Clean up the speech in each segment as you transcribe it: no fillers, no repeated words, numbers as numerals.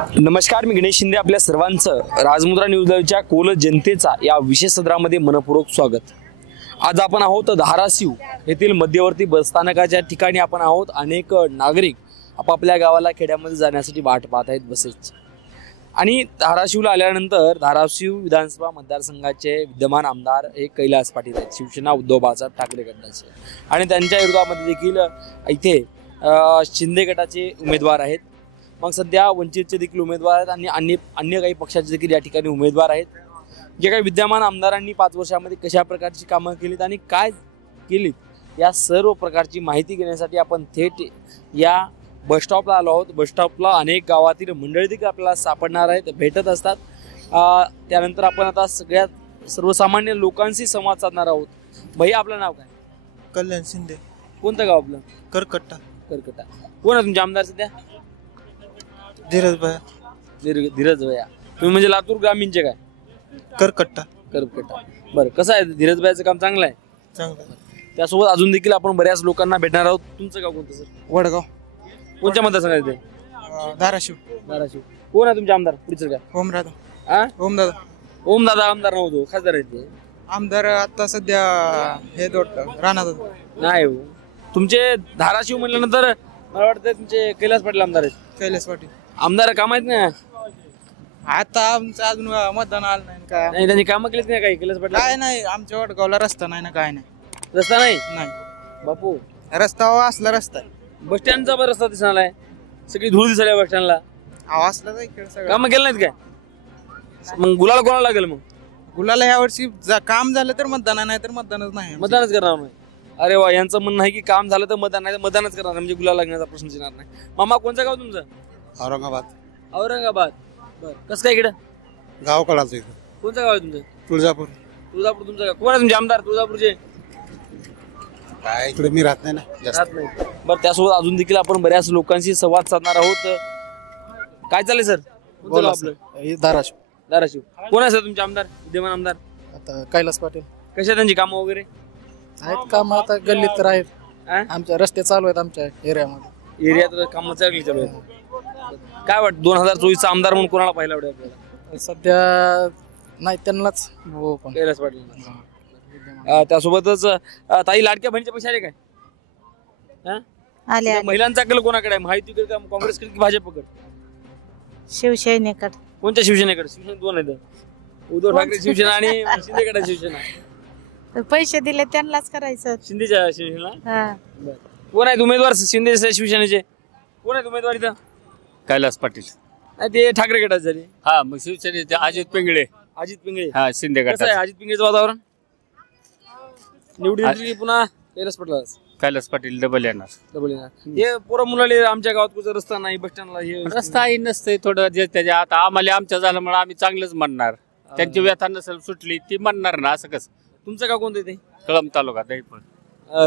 नमस्कार, मी गणेश शिंदे. आपल्या सर्वांचं राजमुद्रा न्यूज लाईव्हच्या कोल जनतेचा या विशेष सदरामध्ये मनपूर्वक स्वागत. आज आपण आहोत धाराशिव येथील मध्यवर्ती बसस्थानकाच्या ठिकाणी आपण आहोत. अनेक नागरिक आपापल्या गावाला खेड्यामध्ये जाण्यासाठी वाट पाहत आहेत बसेस. आणि धाराशिवला आल्यानंतर धाराशिव विधानसभा मतदारसंघाचे विद्यमान आमदार हे कैलास पाटील आहेत, शिवसेना उद्धव बाळासाहेब ठाकरे गटाचे. आणि त्यांच्या विरोधामध्ये देखील इथे शिंदे गटाचे उमेदवार आहेत. मग सध्या वंचितचे देखील उमेदवार आहेत आणि अन्य काही पक्षाचे देखील या ठिकाणी उमेदवार आहेत. जे काही विद्यमान आमदारांनी 5 वर्षामध्ये कशा प्रकारची कामं केलीत आणि काय केलीत या सर्व प्रकारची माहिती घेण्यासाठी आपण थेट या बसस्टॉपला आलो आहोत. बसस्टॉपला अनेक गावातील मंडळी देखील आपल्याला सापडणार आहेत, भेटत असतात. त्यानंतर आपण आता सगळ्यात सर्वसामान्य लोकांशी संवाद साधणार आहोत. भैया, आपलं नाव काय? कल्याण शिंदे. कोणतं गाव आपलं? करकट्टा. करकट्टा. कोण आहे तुमचे आमदार सध्या? धीरज भैया. धीरज भैया. तुम्ही म्हणजे लातूर ग्रामीणचे काय? करकट्टा. करकट्टा. बरं, कसं आहे धीरज भैयाचं काम? चांगलं आहे. चांगलं. त्यासोबत अजून देखील आपण बऱ्याच लोकांना भेटणार आहोत. तुमचं गाव कोणतं सर? वडगाव. कोणत्या मतदारसंघात येते? धाराशिव. धाराशिव. कोण आहे तुमचे आमदार? पुढचं काय? ओमदादा. ओमदादा. ओमदादा आमदार नव्हतो, खासदार आहेत ते. आमदार आता सध्या हे राणादादा नाही हो. तुमचे धाराशिव म्हटल्यानंतर मला वाटतं तुमचे कैलास पाटील आमदार आहेत. कैलास पाटील आमदार काम आहेत ना? आता आमचं अजून मतदान आलं नाही काय. नाही, त्यांनी कामं केलीच नाही काही कैलास पाटील? काय नाही, आमच्या वडगावला रस्ता नाही ना, काय नाही. रस्ता नाही? नाही बापू, रस्ता असला रस्ता आहे. बस स्टँडचा पण रस्ता दिसणार आहे. सगळी धूळ दिसायला बस स्टँडला. असला तर इकडे सगळं कामं केलं नाहीत काय? मग गुलाल कोणाला लागेल? मग गुलाला ह्या वर्षी काम झालं तर मतदान, नाही तर मतदानच नाही. मतदानच करणार नाही. अरे वा, यांचं म्हणणं आहे की काम झालं तर मतदान, नाही तर मतदानच करणार, म्हणजे गुलाल लागण्याचा प्रश्न येणार नाही. मामा, कोणचं गाव तुमचं? औरंगाबाद. औरंगाबाद. बरं, कसं काय इकडं? गावकडाचं इथं. कोणतं गाव आहे तुमचं? तुळजापूर. तुळजापूर. तुमचं गाव? कोण आहे तुमचे आमदार तुळजापूरचे? काय इकडे मी राहत नाही ना राहत नाही. बरं, त्यासोबत अजून देखील आपण बऱ्याच लोकांशी संवाद साधणार आहोत. काय चालेल सर? कोणतं गाव आपलं? धाराशिव. धाराशिव. कोण आहे सर तुमचे आमदार, विद्यमान आमदार? आता कैलास पाटील. कशा त्यांची कामं वगैरे आहेत काम, आता गल्लीत तर आहेत. आमच्या रस्ते चालू आहेत आमच्या एरियामध्ये. एरियात कामं चांगली चालू आहेत. काय वाटतं 2024चा आमदार म्हणून कोणाला पाहायला आवडेल आपल्याला? सध्या नाही, त्यांनाच हो पण कैलास पाटील. त्यासोबतच ताई, लाडक्या बहिणीचे पैसे आले काय? आले. महिलांचा कल कोणाकडे आहे? महायुतीकडे का काँग्रेसकडे की भाजपकडे? शिवसेनेकडे. कोणत्या शिवसेनेकडे? शिवसेना दोन आहेत, उद्धव ठाकरे शिवसेना आणि शिंदेकडे शिवसेना. पैसे दिले त्यांनाच करायचं. शिंदेच्या शिवसेना. हा. कोण आहेत उमेदवार शिंदे शिवसेनेचे? कोण आहेत उमेदवार इथं? कैलास पाटील. नाही, ते ठाकरे गटात झाले. हा, मग शिवसेनेचे अजित पिंगळे. अजित पिंगळे. हा, शिंदे कसं आहे गटात. अजित पिंगळेचं वातावरण? निवडून येईल पुन्हा कैलास पाटील? कैलास पाटील डबल येणार. डबल येणार. हे पोरं मुलाले आमच्या गावात कुठं रस्ता नाही, बस स्टँडला हे रस्ताही नसतंय थोडं, जे त्याच्या आता आम्हाला आमच्या झाल्यामुळे आम्ही चांगलंच म्हणणार. त्यांची व्यथा नसेल सुटली ती म्हणणार ना. असं कसं? तुमचं गाव कोणतं ते? कळंब तालुका दहीपळ.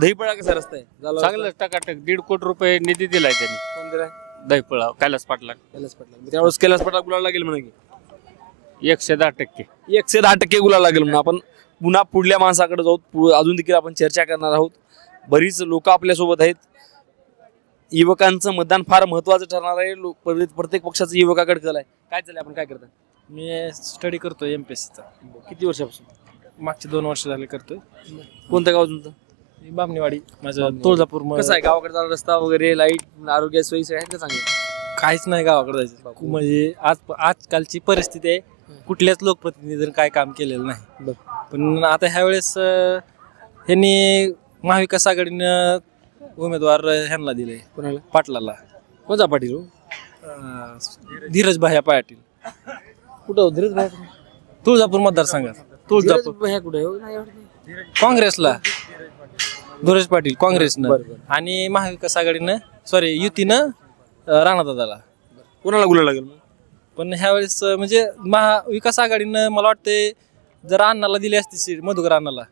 दहीपळा कसा रस्ता आहे? झाला चांगलं टकाटक 1.5 कोटी रुपये निधी दिलाय त्यांनी. कोण दिलाय? दहीपळ कैलास पाटला. कैलास पाटील. त्यावेळेस कैलास पाटील गुलाल लागेल म्हणा की 110%. 110% गुलाल लागेल म्हणून. आपण पुन्हा पुढल्या माणसाकडे जाऊ. अजून देखील आपण चर्चा करणार आहोत. बरीच लोक आपल्यासोबत आहेत. युवकांचं मतदान फार महत्वाचं ठरणार आहे. प्रत्येक पक्षाचं युवकाकडे कल आहे. काय चाललंय, आपण काय करता? मी स्टडी करतोय MPSCचा. किती वर्षापासून? मागचे 2 वर्ष झाले करतोय. कोणतं गाव तुमचं? बामणीवाडी. माझं तुळजापूर. कसं आहे गावाकडचा रस्ता वगैरे, लाईट, आरोग्य सोयी आहेत का चांगले? काहीच नाही गावाकडे जायचं. म्हणजे आजकालची परिस्थिती आहे, कुठल्याच लोकप्रतिनिधीने काय काम केलेलं नाही. पण आता ह्या वेळेस ह्यांनी महाविकास आघाडीनं उमेदवार ह्यांना दिले. कोणाला? पाटलाला. कोणता पाटील? धीरज भाया पाटील. कुठं धीरज भाई? तुळजापूर मतदारसंघात. तुळजापूर कुठे? काँग्रेसला धीरज पाटील काँग्रेसनं, आणि महाविकास आघाडीनं युतीनं राणादादाला. कोणाला गुलाल लागेल? पण ह्यावेळेस म्हणजे महाविकास आघाडीनं मला वाटते जर अण्णाला दिली असती सीट, मधुकर अण्णाला,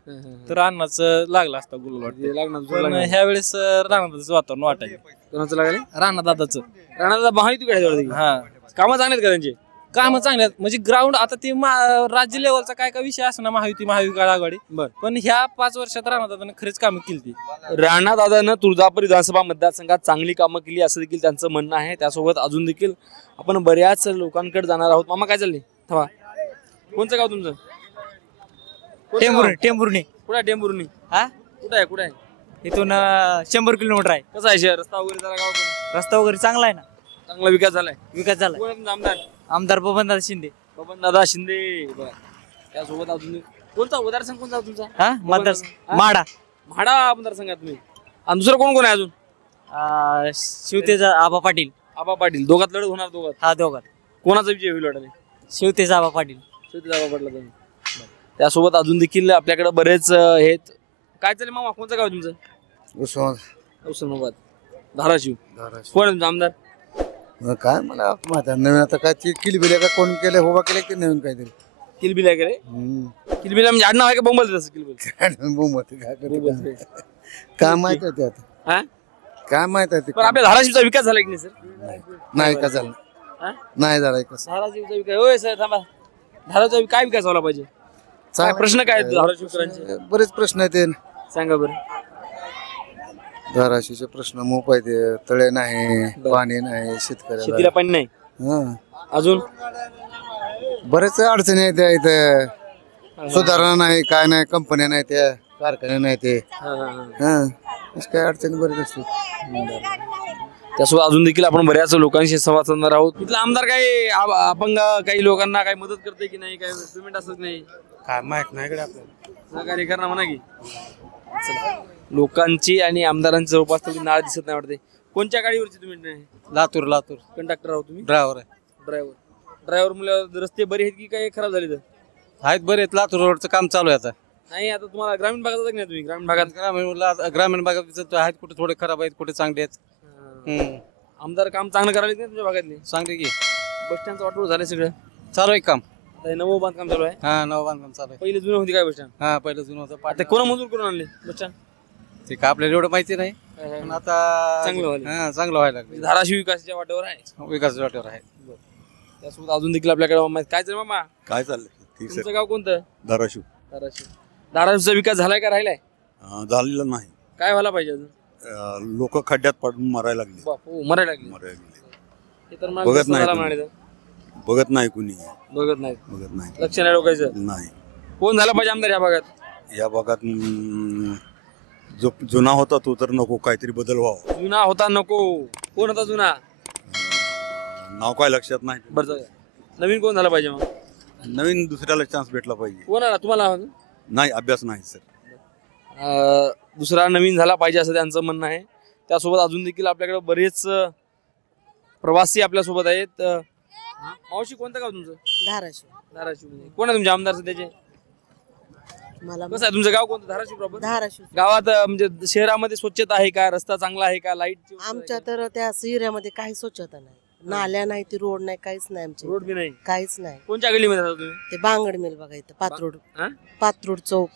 तर अण्णाचं लागला असता गुलाल वाटतं. पण ह्यावेळेस राणादादाचं वातावरण वाटायचं. कोणाचं लागेल? राणादादाचं. राणादादा महायुतीकडे. हा, कामं चांगले आहेत का त्यांचे? कामं चांगले आहेत म्हणजे ग्राउंड आता ते राज्य लेवलचा काय काय विषय असं ना महाविकास आघाडी बर. पण ह्या 5 वर्षात राहणार खरीच कामं केली ती. राणा दादानं तुळजापूर विधानसभा मतदारसंघात चांगली कामं केली असं देखील त्यांचं म्हणणं आहे. त्यासोबत अजून देखील आपण बऱ्याच लोकांकडे जाणार आहोत. मामा काय चालले थांबा, कोणचं गाव तुमचं? टेंभुर्णी कुठे आहे टेंभुर्णी? हा कुठे आहे इथून 100 किलोमीटर आहे. कसं आहे शहर, रस्ता वगैरे जरा गाव रस्ता वगैरे चांगला आहे ना, चांगला विकास झालाय? विकास झाला. कोण आहे तुमचा आमदार? आमदार बबनदादा शिंदे. बबनदादा शिंदे. बरं. त्यासोबत अजून कोणता मतदारसंघ कोणता तुमचा? हा मतदार हा? माडा म्हाडा मतदारसंघात तुम्ही. आणि दुसरं कोण कोण आहे अजून? शिवतेजा आबा पाटील. आबा पाटील. दोघात लढत होणार दोघात. हा दोघात कोणाचा विजय होईल वाटत? शिवतेजा आबा पाटील. आबा पाटला तुम्ही. त्यासोबत अजून देखील आपल्याकडे बरेच आहेत. काय चालेल मामा, कोणचं गाव तुमचं? उस्मानाबाद. धाराशिव. कोण आहे तुमचा आमदार? काय मला माहिती नवीन आता काय ती किलबिल्या का कोण केलं उभा केलं की नवीन काहीतरी किलबिला केले. किलबिला म्हणजे आडनाव आहे का बोंबल तसं किलबिल? काय करू काय माहित आहे ते आता हा? काय माहित आहे ते पण आपल्या धाराशिवचा विकास झाला की नाही सर? नाही का झालं हा? नाही झालं कसं धाराशिवचा विकास होय सर. थांबा, धाराशिवचा काय विकास व्हायला पाहिजे? काय प्रश्न काय आहेत धाराशिवकरांचे? बरेच प्रश्न आहेत ते सांगा बरं. धाराशिवचे प्रश्न मोप आहेत ते. तळे नाही, पाणी नाही शेतीला शेतकऱ्याला. पाणी नाही. हा अजून बरेच अडचणी आहेत त्या इथं. सुधारणा नाही, काय नाही, कंपन्या नाही, त्या कारखान्या नाही ते. हा काय अडचणी बरेच असतात. त्यासोबत अजून देखील आपण बऱ्याच लोकांशी संवाद साधणार आहोत. इथला आमदार काही अपंग काही लोकांना काही मदत करते की नाही, काही पेमेंट असत नाही, काय माहित नाही कडे आपल्याला. सहकार्य करणार म्हणा की. लोकांची आणि आमदारांची जवळपास थोडी नाळ दिसत नाही वाटते. कोणत्या गाडीवरची तुम्ही? लातूर कंडक्टर आहोत तुम्ही? ड्रायव्हर आहे. ड्रायव्हर मुलं रस्ते बरे आहेत की काही खराब झाले? तर आहेत बरे आहेत. लातूर रोडचं काम चालू आहे आता. नाही, आता तुम्हाला ग्रामीण भागात जाता की नाही तुम्ही? ग्रामीण भागात ग्रामीण भागात आहेत, कुठे थोडे खराब आहेत, कुठे चांगले आहेत. आमदार काम चांगलं करायला नाही तुमच्या भागातले? सांगते की बस स्टँडचं वाटोळ झालं सगळं. चालू आहे काम. आता हे नवं बांधकाम चालू आहे. हा नवं बांधकाम चालू आहे. पहिले जुनं होती काय बस स्टँड? हा पहिलं जुनं होतं. आता कोणा मंजूर करून आणले बस स्टँड? ते का आपल्याला एवढं माहिती नाही पण आता चांगलं व्हायलं. हा चांगलं व्हायला लागलं. धाराशिव विकासाच्या वाटेवर आहे. विकास वाटेवर आहे. त्यासोबत अजून देखील आपल्याकडे माहिती काय चाललं मामा? काय चाललंय? ठीक तुमचं गाव कोणतं? धाराशिव धाराशिवचा विकास झालाय का राहिलाय? झालेला नाही. काय व्हायला पाहिजे अजून? लोक खड्ड्यात पडून मरायला लागले. बापू, मरायला लागले. मरायला हे तर मला बघत दिसतं नाही झाला तुम्ही. म्हणायचं. बघत नाही कुणी. बघत नाही. लक्ष नाही. नाही डोकायचं. नाही कोण झाला पाहिजे आमदार या भागात? या भागात जो जुना होता तो तर नको, काहीतरी बदल व्हावा. जुना होता नको. कोण होता जुना? नाव काय लक्षात नाही. बरं जाऊया. नवीन कोण झाला पाहिजे मग? नवीन दुसऱ्याला चान्स भेटला पाहिजे. कोण आला तुम्हाला? नाही, अभ्यास नाही सर. दुसरा नवीन झाला पाहिजे असं त्यांचं म्हणणं आहे. त्यासोबत अजून देखील आपल्याकडे बरेच प्रवासी आपल्यासोबत आहेत. मावशी, कोणतं गाव तुमचं? धाराशिव. कोण आहे तुमच्या आमदार सध्याचे? मला कसं आहे तुमचं गाव कोणतं? धाराशिव प्रॉपर? धाराशिव. गावात म्हणजे शहरामध्ये स्वच्छता आहे का? रस्ता चांगला आहे का? लाईट? आमच्या तर त्या सिऱ्यामध्ये काही स्वच्छता नाही, नाल्या नाही, ती रोड नाही, काहीच नाही आमच्या रोड बी नाही. काहीच नाही. कोणत्या गल्लीमध्ये राहता तुम्ही? ते बांगड मिल बघा इथं पात्रोड. हा? पात्रोड चौक.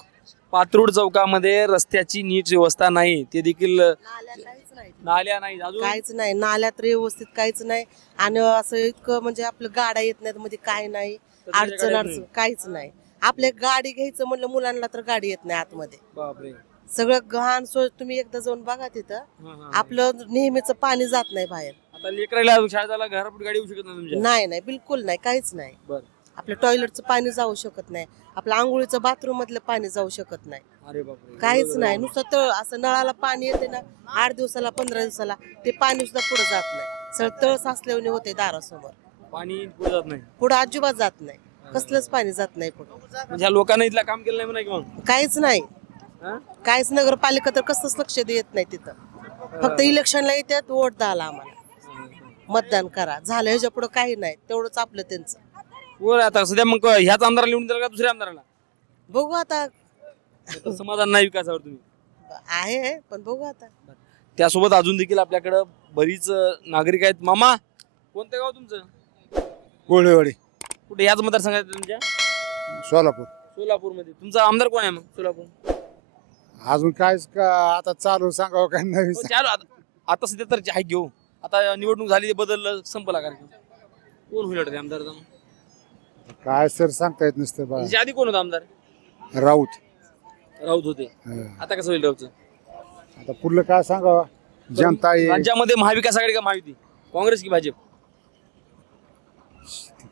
पात्रोड चौकामध्ये रस्त्याची नीट व्यवस्था नाही. ते देखील काहीच नाही, नाल्या नाही. अजून काहीच नाही. नाल्या तर व्यवस्थित काहीच नाही. आणि असं इतकं म्हणजे आपलं गाड्या येत नाहीत, मध्ये काय नाही, अडचण काहीच नाही. आपल्या गाडी घ्यायचं म्हणलं मुलांना तर गाडी येत नाही आतमध्ये. बापरे. सगळं घाण तुम्ही एकदा जाऊन बघा तिथं. आपलं नेहमीच पाणी जात नाही बाहेर. आता लेकराला शाळेला घरापुढे गाडी येऊ शकत नाही तुमच्या? नाही, बिलकुल नाही, काहीच नाही. बरं. आपलं टॉयलेटचं पाणी जाऊ शकत नाही, आपलं आंघोळीचं बाथरूम मधलं पाणी जाऊ शकत नाही. अरे बापरे. काहीच नाही. नुसतं तळ असं नळाला पाणी येते ना, 8 दिवसाला 15 दिवसाला ते पाणी सुद्धा पुढे जात नाही. सगळं तळ साचल्याने होते दारासमोर. पाणी पुढे जात नाही. पुढे अजिबात जात नाही, कसलंच पाणी जात नाही पुढे. म्हणजे ह्या लोकांना इथलं काम केलं नाही म्हणा की मग? काहीच नाही. हा? काहीच नगरपालिका तर कसलंच लक्ष देत नाही तिथं. फक्त इलेक्शनला येतात, वोट द्याला आम्हाला, मतदान करा, झालं. ह्याच्या पुढे काही नाही. तेवढंच आपलं त्यांचं. बरं. आता सध्या मग ह्याच आमदाराला निवडून दिला का दुसऱ्या आमदाराला? बघू आता. समाधान नाही विकासावर तुम्ही? आहे, पण बघू आता. त्यासोबत अजून देखील आपल्याकडं बरीच नागरिक आहेत. मामा, कोणतं गाव तुमचं? कोळेवाडी. कुठे याच मतदारसंघात तुमच्या? सोलापूर. सोलापूरमध्ये. तुमचा आमदार कोण आहे मग सोलापूर? अजून काय आता चालू सांगावं काय नवीन. चालू आता सध्या तर आहे घेऊ. आता निवडणूक झाली, बदललं, संपला कार्यक्रम. कोण होईल वाटतं आमदार? काय सर सांगता येत नसतं बा. याच्या आधी कोण होता आमदार? राऊत. राऊत होते. आता कसं होईल राऊतचं? आता पुढलं काय सांगावं, जनता येईल. राज्यामध्ये महाविकास आघाडी का महायुती, काँग्रेस की भाजप?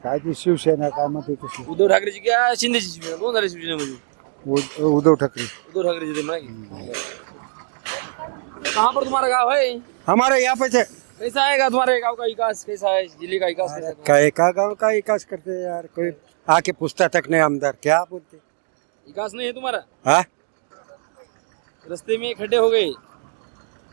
काय ती शिवसेना काय म्हणते तशी. उद्धव ठाकरेची की शिंदेची शिवसेना? कोण झाले शिवसेनेमध्ये? उद्धव ठाकरे. उद्धव ठाकरेची थे ना. कहाँ पर तुम्हारा गाँव है? हमारे यहाँ पे कैसा आएगा तुम्हारे गाँव का विकास, कैसा है जिले का विकास कैसा है? काय का गाँव का विकास करते हैं यार, कोई आके पूछता तक नहीं आमदार क्या बोलते. विकास नहीं है तुम्हारा? हाँ रास्ते में खड्डे हो गए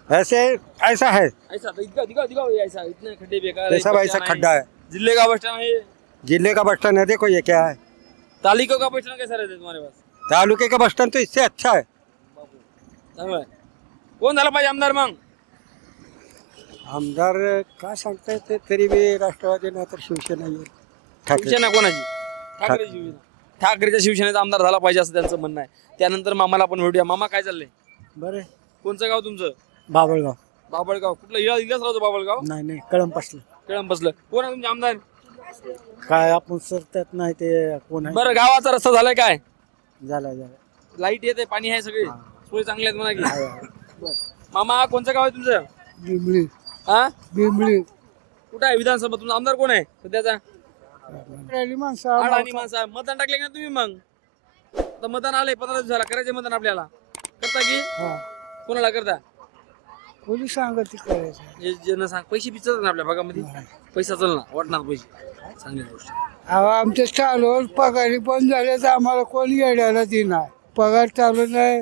ऐसे ऐसा है, ऐसा तो दिखाओ दिखाओ दिखाओ, ये ऐसा इतने खड्डे बेकार है, ऐसा बस वैसा जाना खड्डा है. जिले का बस स्टैंड है ये। जिले का बस स्टैंड है, देखो ये क्या है. तालिका का बस स्टैंड कैसा रहता है तुम्हारे पास? तालुके का बस स्टैंड तो इससे अच्छा है. चांगलं आहे. कोण झाला पाहिजे आमदार मग? आमदार काय सांगता येते, तरी बी राष्ट्रवादी नाही तर शिवसेना येईल. ठाकरे. शिवसेना कोणाची? ठाकरेची शिवसेना. ठाकरेच्या शिवसेनेचा आमदार झाला पाहिजे असं त्यांचं म्हणणं आहे. त्यानंतर मामाला आपण भेटूया. मामा काय चाललंय? बरे. कोणचं गाव तुमचं? बाबळगाव. बाबळगाव. कुठलं इलाच राहतो बाबळगाव? नाही नाही, कळम पसलं. कळम बसलं. कोण आहे तुमचे आमदार? काय आपण सर त्यात नाही ते कोण आहे. बरं, गावाचा रस्ता झालाय काय? झालं झालं. लाईट येते, पाणी आहे, सगळे सोय चांगली आहेत म्हणा की. बरं. मामा कोणचं गाव आहे तुमचं? बिंबळी. हा, बिंबळी. कुठं आहे विधानसभा? तुमचा आमदार कोण आहे सध्याचा? माणसं आणि माणसं. मतदान टाकले का तुम्ही मग? आता मतदान आले 15 दिवस झाला, करायचे मतदान आपल्याला. करता की कोणाला करता? पोलीस सांगत करायचं. ज्यांना सांग पैसे पिचतात ना आपल्या भागामध्ये, पैसा चल ना वाटणार पैसे. चांगली गोष्ट. आमच्या चालू पगारी बंद झाल्या तर आम्हाला कोणी येण्याला देणार. पगार चालू नाही,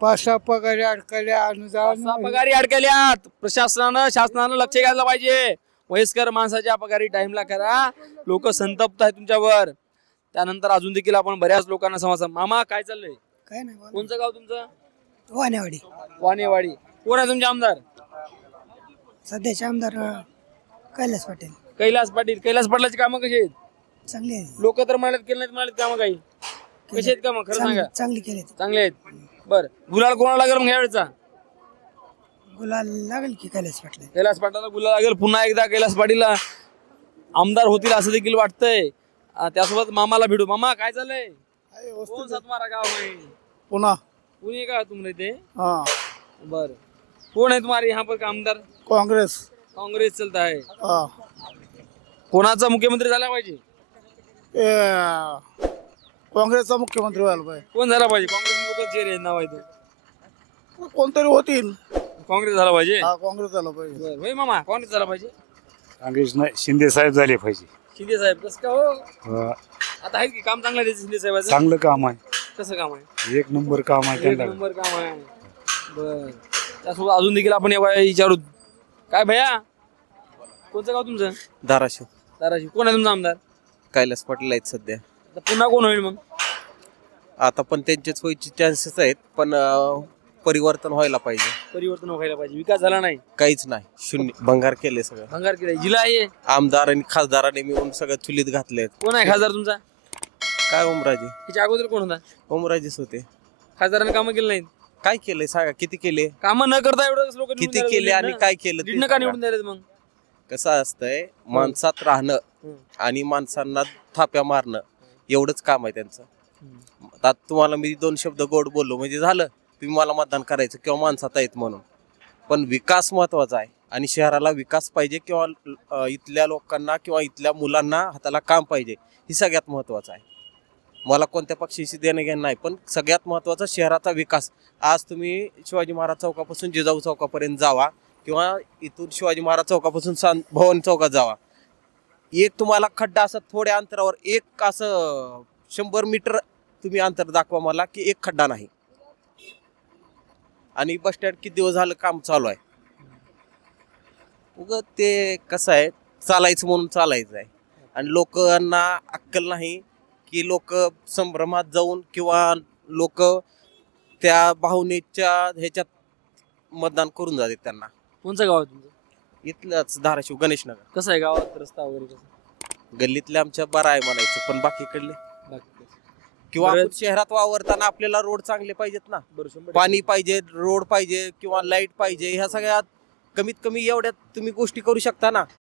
5-6 पगारी अडकल्या. अनुदान पगारी अडकल्यात. शासनानं लक्ष घ्यायला पाहिजे. वयस्कर माणसाच्या पगारी टाइमला करा. लोक संतप्त आहेत तुमच्यावर. त्यानंतर अजून देखील आपण बऱ्याच लोकांना समजतो. मामा काय चाललंय? काय नाही. कोणचं गाव तुमचं? वानेवाडी. वानेवाडी. कोण आहे तुमचे आमदार? सध्याचे आमदार कैलास पाटील. कैलास पाटील. कैलास पाटलाची कामं कशी आहेत? चांगली आहे. लोक तर म्हणालेत केलं नाहीत, म्हणालेत कामं काही. कशी आहेत कामं? खरं सांगा. चांगली केली. चांगले आहेत. बर, गुलाल कोणाला लागेल मग यावेळेचा? गुलाल लागेल की कैलास पाटील. कैलास पाटलाला गुलाल लागेल. पुन्हा एकदा कैलास पाटील आमदार होतील असं देखील वाटतंय. त्यासोबत मामाला भेटू. मामा काय चाललंय? कौन सा तुम्हारा गाव है? पुन्हा पुणे का तुम रहते? हाँ. बर, कौन है तुम्हारे यहाँ पर का आमदार? काँग्रेस. काँग्रेस चलता है. हाँ. कोणाचा मुख्यमंत्री झाला पाहिजे? काँग्रेसचा मुख्यमंत्री व्हायला पाहिजे. कोण झाला पाहिजे? काँग्रेस लोक जे नाव आहे ते. कोणतरी होतील. काँग्रेस झाला पाहिजे. हा, काँग्रेस झाला पाहिजे. बर, होय मामा, काँग्रेस झाला पाहिजे. काँग्रेस नाही, शिंदे साहेब झाले पाहिजे. शिंदे साहेब कसं का हो? आता आहे की काम चांगलं आहे शिंदे साहेबाचं? चांगलं काम आहे. कसं काम आहे? 1 नंबर काम आहे एक त्यांना. नंबर काम आहे. बर, त्यासोबत अजून देखील आपण विचारू. काय भैया, कोणचं गाव तुमचं? धाराशिव. धाराशिव. कोण आहे तुमचा आमदार? कैलास पाटील आहेत सध्या. आता पुन्हा कोण होईल मग? आता पण त्यांचेच व्हायचे चान्सेस आहेत, पण परिवर्तन व्हायला पाहिजे. परिवर्तन व्हायला पाहिजे. विकास झाला नाही, काहीच नाही, शून्य. भंगार केले सगळं. भंगार केलाय. जिल्हा आहे. आमदार आणि खासदारांनी मिळून सगळं चुलीत घातलेत. कोण आहे खासदार तुमचा? काय ओमराजे? त्याच्या अगोदर कोण होता? ओमराजेच होते. खासदारांनी कामं केली नाहीत. काय केलंय सांगा, किती केले? कामं न करता एवढं लोक किती केले आणि काय केलं ते का सांगा. निवडून द्यायला मग? कसं असतंय, माणसात राहणं आणि माणसांना थाप्या मारणं एवढंच काम आहे त्यांचं. आता तुम्हाला मी 2 शब्द गोड बोललो म्हणजे झालं, तुम्ही मला मतदान करायचं किंवा माणसात आहेत म्हणून. पण विकास महत्वाचा आहे आणि शहराला विकास पाहिजे किंवा इथल्या लोकांना किंवा इथल्या मुलांना हाताला काम पाहिजे, ही सगळ्यात महत्वाचं आहे. मला कोणत्या पक्षाशी देणं घेणं नाही, पण सगळ्यात महत्वाचा शहराचा विकास. आज तुम्ही शिवाजी महाराज चौकापासून जिजाऊ चौकापर्यंत जावा किंवा इथून शिवाजी महाराज चौकापासून भवन चौकात जावा, एक तुम्हाला खड्डा असं थोड्या अंतरावर, एक असं 100 मीटर तुम्ही अंतर दाखवा मला की एक खड्डा नाही. आणि बस स्टँड किती दिवस झालं काम चालू आहे. उगं ते कसं आहे, चालायचं म्हणून चालायचं आहे आणि लोकांना अक्कल नाही की लोक संभ्रमात जाऊन किंवा लोक त्या भावनेच्या ह्याच्यात मतदान करून जाते त्यांना. कोणचं गाव आहे तुमचं? इथलंच धाराशिव, गणेशनगर. कसं आहे गावात रस्ता वगैरे कसं? गल्लीतले आमच्या बरं आहे म्हणायचं, पण बाकीकडले बाकी किंवा बरं. आपण शहरात वावरताना आपल्याला रोड चांगले पाहिजेत ना, बरं, 100% पाणी पाहिजे, रोड पाहिजे किंवा लाईट पाहिजे. ह्या सगळ्यात कमीत कमी एवढ्यात तुम्ही गोष्टी करू शकता ना.